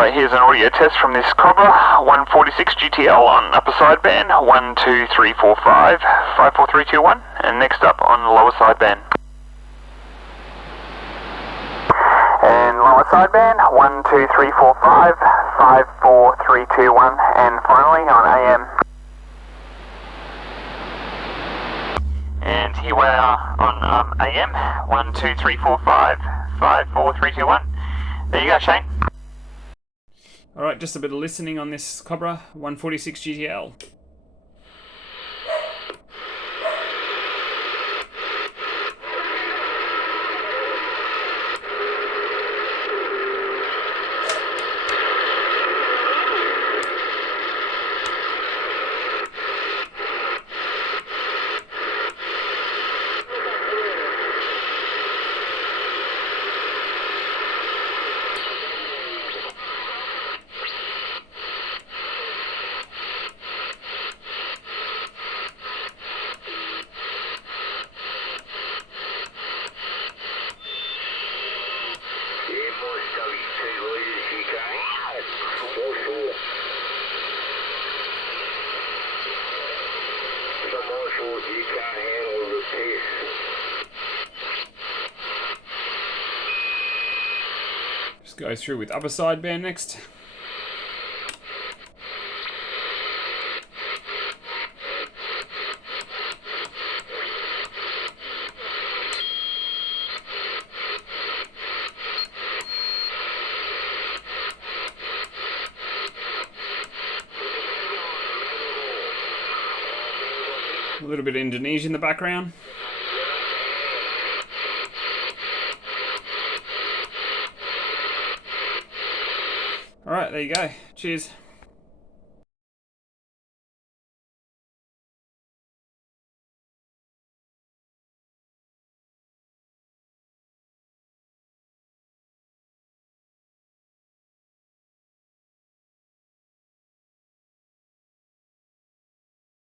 Alright, here's an audio test from this Cobra 146 GTL on upper sideband 12345 54321, and next up on lower sideband. And lower sideband 12345 54321, and finally on AM. And here we are on AM 12345 54321. There you go, Shane. Alright, just a bit of listening on this Cobra 146 GTL. Just go through with upper sideband next. A little bit of Indonesia in the background. Alright, there you go. Cheers.